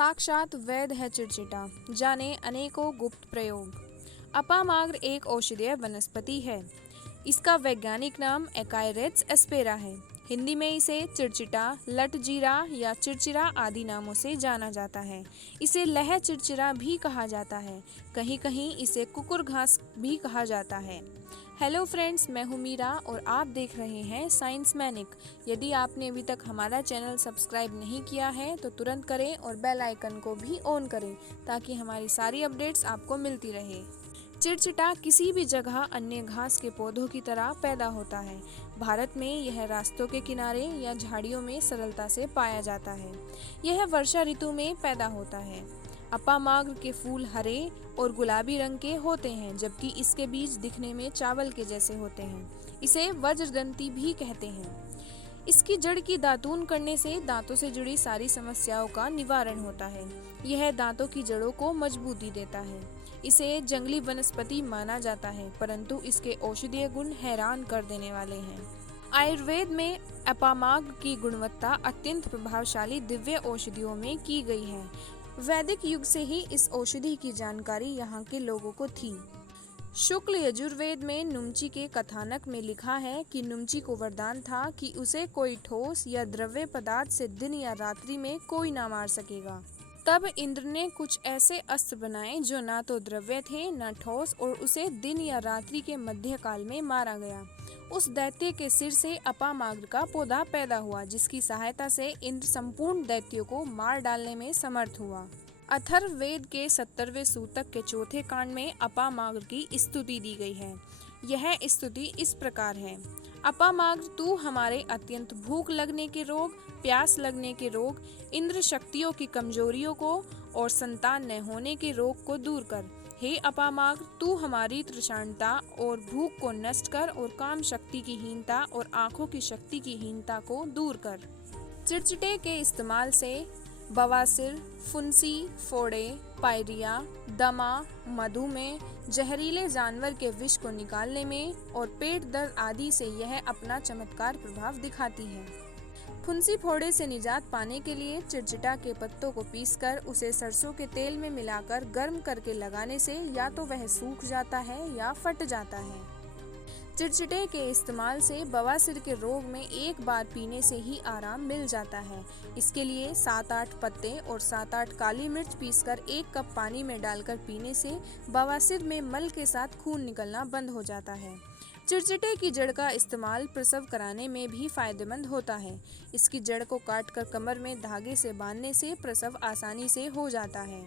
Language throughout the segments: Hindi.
साक्षात वैद्य है चिरचिटा, जाने अनेकों गुप्त प्रयोग। अपामाग्र एक औषधीय वनस्पति है। इसका वैज्ञानिक नाम एकाइरेट्स एस्पेरा है। हिंदी में इसे चिरचिटा, लटजीरा या चिरचिरा आदि नामों से जाना जाता है। इसे लह चिरचिरा भी कहा जाता है। कहीं कहीं इसे कुकुर घास भी कहा जाता है। हेलो फ्रेंड्स, मैं हूँ मीरा और आप देख रहे हैं साइंस मैनिक। यदि आपने अभी तक हमारा चैनल सब्सक्राइब नहीं किया है तो तुरंत करें और बेल आइकन को भी ऑन करें ताकि हमारी सारी अपडेट्स आपको मिलती रहे। चिरचिटा किसी भी जगह अन्य घास के पौधों की तरह पैदा होता है। भारत में यह रास्तों के किनारे या झाड़ियों में सरलता से पाया जाता है। यह वर्षा ऋतु में पैदा होता है। अपामाग्र के फूल हरे और गुलाबी रंग के होते हैं, जबकि इसके बीज दिखने में चावल के जैसे होते हैं। इसे वज्रदंती भी कहते हैं। इसकी जड़ की दातून करने से दांतों से जुड़ी सारी समस्याओं का निवारण होता है। यह दांतों की जड़ों को मजबूती देता है। इसे जंगली वनस्पति माना जाता है, परंतु इसके औषधीय गुण हैरान कर देने वाले हैं। आयुर्वेद में अपामाग्र की गुणवत्ता अत्यंत प्रभावशाली दिव्य औषधियों में की गई है। वैदिक युग से ही इस औषधि की जानकारी यहाँ के लोगों को थी। शुक्ल यजुर्वेद में नुमची के कथानक में लिखा है कि नुमची को वरदान था कि उसे कोई ठोस या द्रव्य पदार्थ से दिन या रात्रि में कोई ना मार सकेगा। तब इंद्र ने कुछ ऐसे अस्त्र बनाए जो ना तो द्रव्य थे न ठोस, और उसे दिन या रात्रि के मध्य काल में मारा गया। उस दैत्य के सिर से अपामाग्र का पौधा पैदा हुआ, जिसकी सहायता से इंद्र संपूर्ण दैत्यों को मार डालने में समर्थ हुआ। अथर्ववेद के 70वें सूतक के चौथे कांड में अपामाग्र की स्तुति दी गई है। यह स्तुति इस प्रकार है। अपामाग्र, तू हमारे अत्यंत भूख लगने के रोग, प्यास लगने के रोग, इंद्र शक्तियों की कमजोरियों को और संतान न होने के रोग को दूर कर। हे अपामाग्र, तू हमारी तृषाणता और भूख को नष्ट कर और काम शक्ति की हीनता और आंखों की शक्ति की हीनता को दूर कर। चिरचिटे के इस्तेमाल से बवासीर, फुंसी, फोड़े, पायरिया, दमा, मधुमेह, जहरीले जानवर के विष को निकालने में और पेट दर्द आदि से यह अपना चमत्कार प्रभाव दिखाती है। फुंसी फोड़े से निजात पाने के लिए चिरचिटा के पत्तों को पीसकर उसे सरसों के तेल में मिलाकर गर्म करके लगाने से या तो वह सूख जाता है या फट जाता है। चिरचिटे के इस्तेमाल से बवासीर के रोग में एक बार पीने से ही आराम मिल जाता है। इसके लिए 7-8 पत्ते और 7-8 काली मिर्च पीसकर 1 कप पानी में डालकर पीने से बवासीर में मल के साथ खून निकलना बंद हो जाता है। चिरचिटे की जड़ का इस्तेमाल प्रसव कराने में भी फायदेमंद होता है। इसकी जड़ को काटकर कमर में धागे से बांधने से प्रसव आसानी से हो जाता है।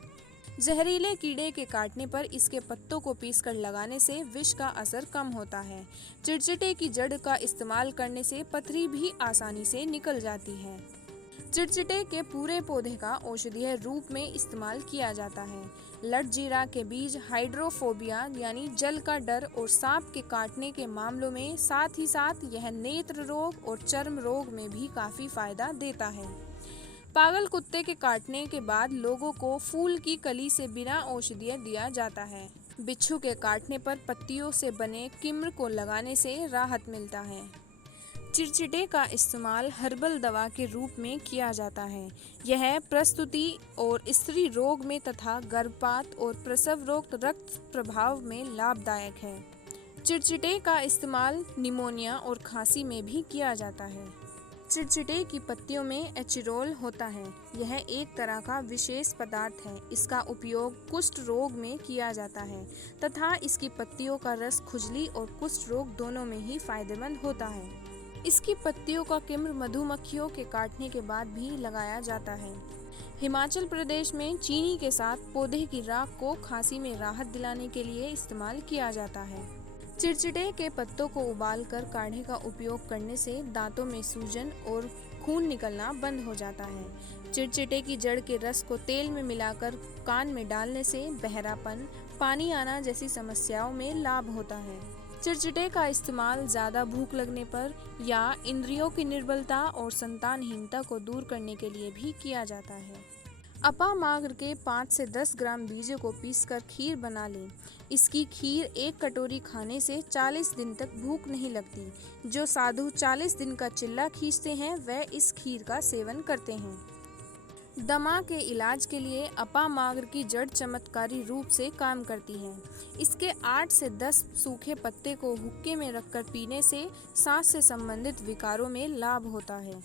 जहरीले कीड़े के काटने पर इसके पत्तों को पीसकर लगाने से विष का असर कम होता है। चिरचिटे की जड़ का इस्तेमाल करने से पथरी भी आसानी से निकल जाती है। चिरचिटे के पूरे पौधे का औषधीय रूप में इस्तेमाल किया जाता है। लटजीरा के बीज हाइड्रोफोबिया यानी जल का डर और सांप के काटने के मामलों में, साथ ही साथ यह नेत्र रोग और चर्म रोग में भी काफी फायदा देता है। पागल कुत्ते के काटने के बाद लोगों को फूल की कली से बिना औषधीय दिया जाता है। बिच्छू के काटने पर पत्तियों से बने किम्र को लगाने से राहत मिलता है। चिरचिटे का इस्तेमाल हर्बल दवा के रूप में किया जाता है। यह प्रस्तुति और स्त्री रोग में तथा गर्भपात और प्रसव रोग रक्त प्रभाव में लाभदायक है। चिरचिटे का इस्तेमाल निमोनिया और खांसी में भी किया जाता है। चिरचिटे की पत्तियों में एचिरोल होता है। यह एक तरह का विशेष पदार्थ है। इसका उपयोग कुष्ठ रोग में किया जाता है तथा इसकी पत्तियों का रस खुजली और कुष्ठ रोग दोनों में ही फायदेमंद होता है। इसकी पत्तियों का किम्र मधुमक्खियों के काटने के बाद भी लगाया जाता है। हिमाचल प्रदेश में चीनी के साथ पौधे की राख को खांसी में राहत दिलाने के लिए इस्तेमाल किया जाता है। चिरचिटे के पत्तों को उबालकर काढ़े का उपयोग करने से दांतों में सूजन और खून निकलना बंद हो जाता है। चिरचिटे की जड़ के रस को तेल में मिलाकर कान में डालने से बहरापन, पानी आना जैसी समस्याओं में लाभ होता है। चिरचिटे का इस्तेमाल ज़्यादा भूख लगने पर या इंद्रियों की निर्बलता और संतानहीनता को दूर करने के लिए भी किया जाता है। अपामाग्र के 5 से 10 ग्राम बीजों को पीसकर खीर बना लें। इसकी खीर 1 कटोरी खाने से 40 दिन तक भूख नहीं लगती। जो साधु 40 दिन का चिल्ला खींचते हैं वह इस खीर का सेवन करते हैं। दमा के इलाज के लिए अपामाग्र की जड़ चमत्कारी रूप से काम करती है। इसके 8 से 10 सूखे पत्ते को हुक्के में रखकर पीने से सांस से संबंधित विकारों में लाभ होता है।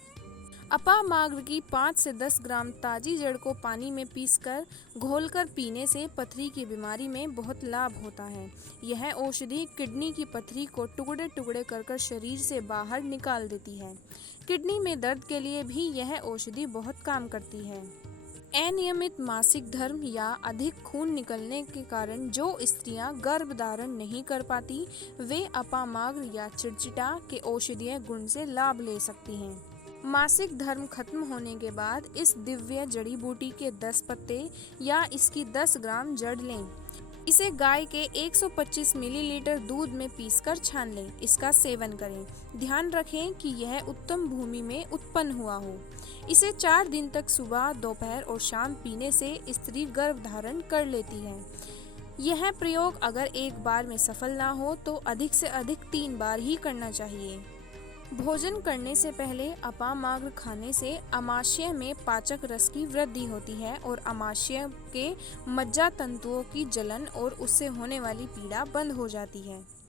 अपामाग्र की 5 से 10 ग्राम ताजी जड़ को पानी में पीसकर घोलकर पीने से पथरी की बीमारी में बहुत लाभ होता है। यह औषधि किडनी की पथरी को टुकड़े टुकड़े कर शरीर से बाहर निकाल देती है। किडनी में दर्द के लिए भी यह औषधि बहुत काम करती है। अनियमित मासिक धर्म या अधिक खून निकलने के कारण जो स्त्रियां गर्भ धारण नहीं कर पाती, वे अपामाग्र या चिड़चिटा के औषधीय गुण से लाभ ले सकती हैं। मासिक धर्म खत्म होने के बाद इस दिव्य जड़ी बूटी के 10 पत्ते या इसकी 10 ग्राम जड़ लें। इसे गाय के 125 मिलीलीटर दूध में पीसकर छान लें। इसका सेवन करें। ध्यान रखें कि यह उत्तम भूमि में उत्पन्न हुआ हो। इसे 4 दिन तक सुबह, दोपहर और शाम पीने से स्त्री गर्भ धारण कर लेती है। यह प्रयोग अगर एक बार में सफल ना हो तो अधिक से अधिक 3 बार ही करना चाहिए। भोजन करने से पहले अपामाग्र खाने से आमाशय में पाचक रस की वृद्धि होती है और आमाशय के मज्जा तंतुओं की जलन और उससे होने वाली पीड़ा बंद हो जाती है।